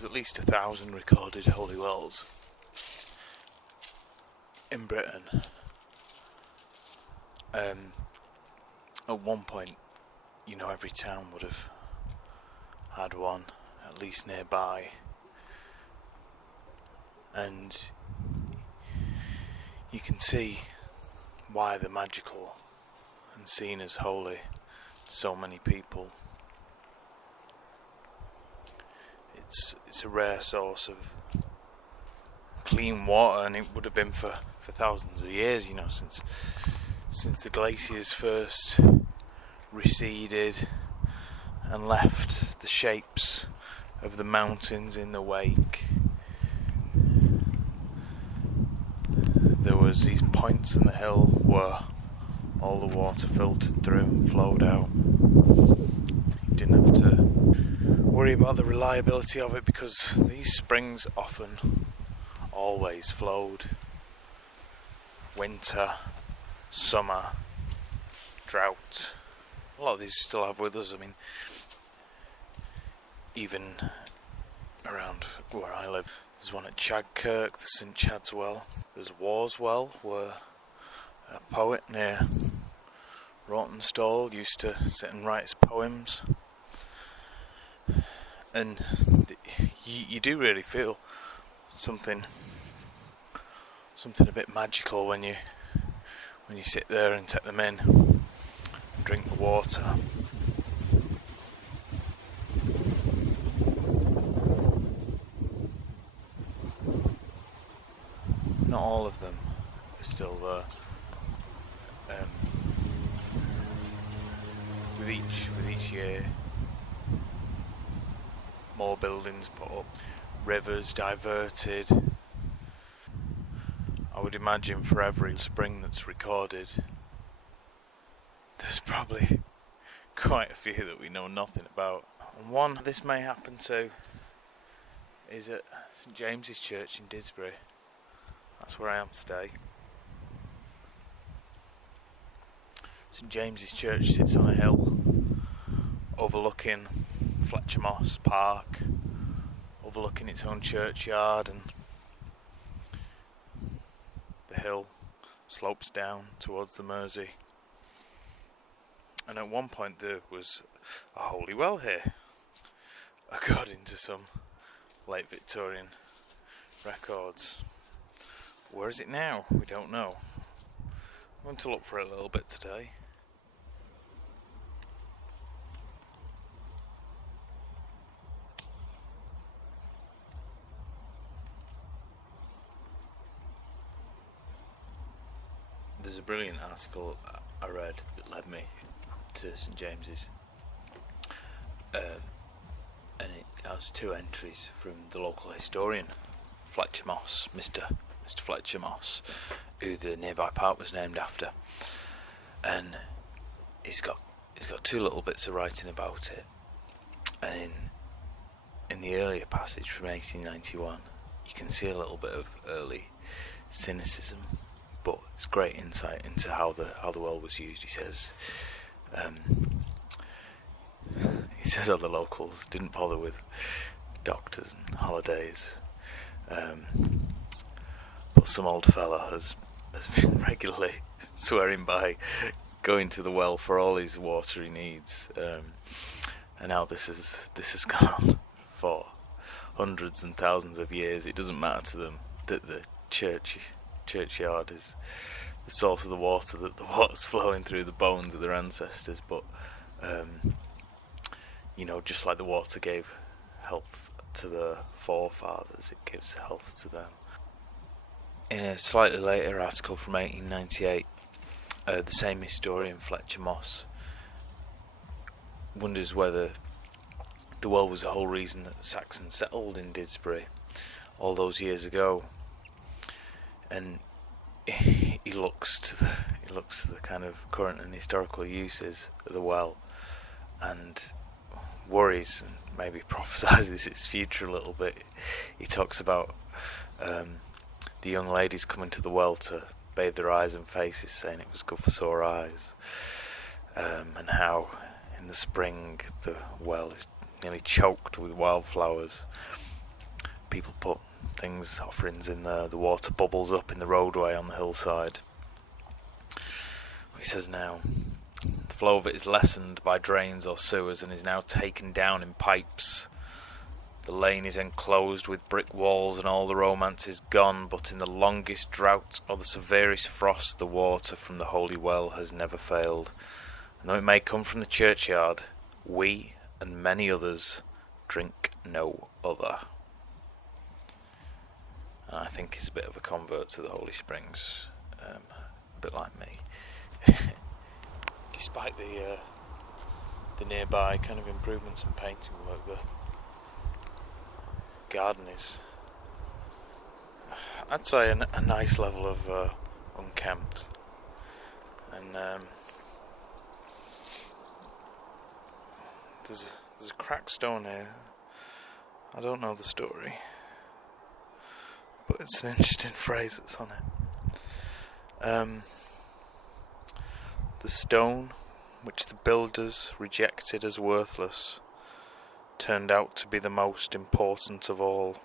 there's at least 1,000 recorded holy wells in Britain. At one point, every town would have had one, at least nearby. And you can see why they're magical and seen as holy to so many people. It's a rare source of clean water, and it would have been for thousands of years, since the glaciers first receded and left the shapes of the mountains in the wake. There was these points in the hill where all the water filtered through and flowed out. You didn't have to worry about the reliability of it, because these springs often always flowed. Winter, summer, drought. A lot of these we still have with us. Even around where I live, there's one at Chadkirk, the St Chad's Well. There's War's Well, where a poet near Rawtenstall used to sit and write his poems. And you do really feel something a bit magical when you sit there and take them in and drink the water. Not all of them are still there. With each year, more buildings put up, rivers diverted. I would imagine for every spring that's recorded, there's probably quite a few that we know nothing about. And one this may happen to is at St James's Church in Didsbury. That's where I am today. St James's Church sits on a hill overlooking Fletcher Moss Park, overlooking its own churchyard, and the hill slopes down towards the Mersey. And at one point there was a holy well here, according to some late Victorian records. Where is it now? We don't know. I'm going to look for it a little bit today. There's a brilliant article I read that led me to St James's, and it has two entries from the local historian, Fletcher Moss, Mr Fletcher Moss, who the nearby park was named after, and he's got two little bits of writing about it. And in the earlier passage from 1891, you can see a little bit of early cynicism, but it's great insight into how the well was used. He says how the locals didn't bother with doctors and holidays, but some old fella has been regularly swearing by going to the well for all his water he needs, and now this has gone on for hundreds and thousands of years. It doesn't matter to them that the churchyard is the source of the water, that the water's flowing through the bones of their ancestors, but just like the water gave health to the forefathers, it gives health to them. In a slightly later article from 1898, the same historian, Fletcher Moss, wonders whether the well was the whole reason that the Saxons settled in Didsbury all those years ago. And he looks to the kind of current and historical uses of the well, and worries and maybe prophesies its future a little bit. He talks about the young ladies coming to the well to bathe their eyes and faces, saying it was good for sore eyes, and how in the spring the well is nearly choked with wildflowers, people put things, offerings in there. The water bubbles up in the roadway on the hillside. He says now, the flow of it is lessened by drains or sewers and is now taken down in pipes. The lane is enclosed with brick walls and all the romance is gone, but in the longest drought or the severest frost the water from the holy well has never failed. And though it may come from the churchyard, we and many others drink no other. And I think he's a bit of a convert to the Holy Springs, a bit like me. Despite the nearby kind of improvements and painting work, the garden is, I'd say, a nice level of unkempt, and there's a cracked stone here. I don't know the story, but it's an interesting phrase that's on it. The stone, which the builders rejected as worthless, turned out to be the most important of all.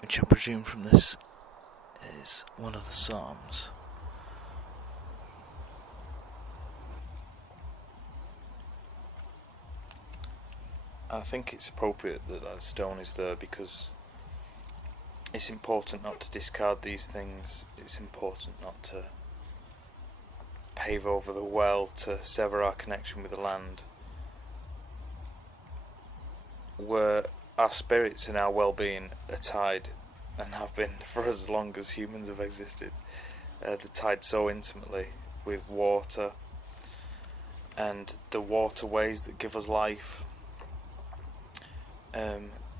Which I presume from this is one of the Psalms. I think it's appropriate that that stone is there because it's important not to discard these things. It's important not to pave over the well to sever our connection with the land. Where our spirits and our well-being are tied, and have been for as long as humans have existed. They're tied so intimately with water and the waterways that give us life.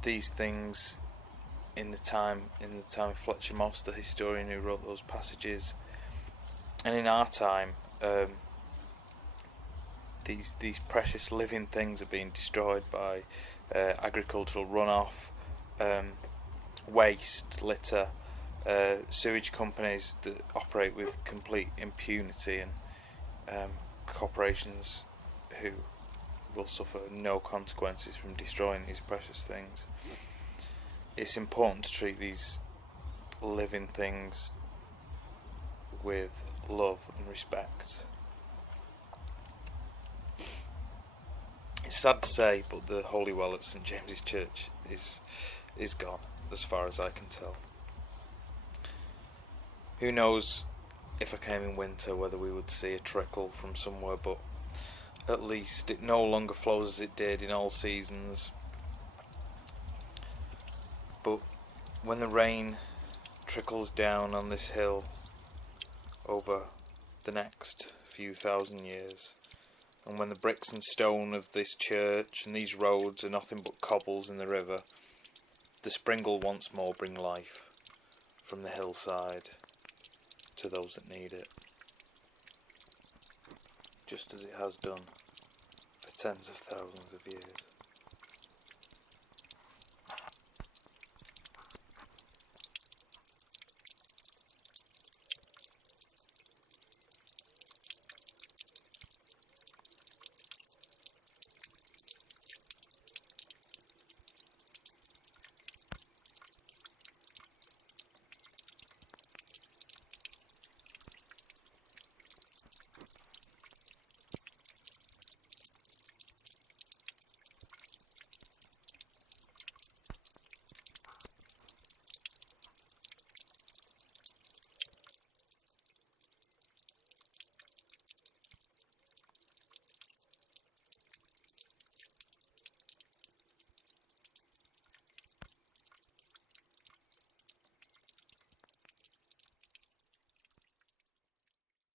These things, in the time of Fletcher Moss, the historian who wrote those passages, and in our time, these precious living things are being destroyed by agricultural runoff, waste, litter, sewage companies that operate with complete impunity, and corporations who will suffer no consequences from destroying these precious things. It's important to treat these living things with love and respect. It's sad to say, but the holy well at St James's Church is gone, as far as I can tell. Who knows if I came in winter whether we would see a trickle from somewhere, but at least it no longer flows as it did in all seasons. But when the rain trickles down on this hill over the next few thousand years, and when the bricks and stone of this church and these roads are nothing but cobbles in the river, the spring will once more bring life from the hillside to those that need it, just as it has done for tens of thousands of years.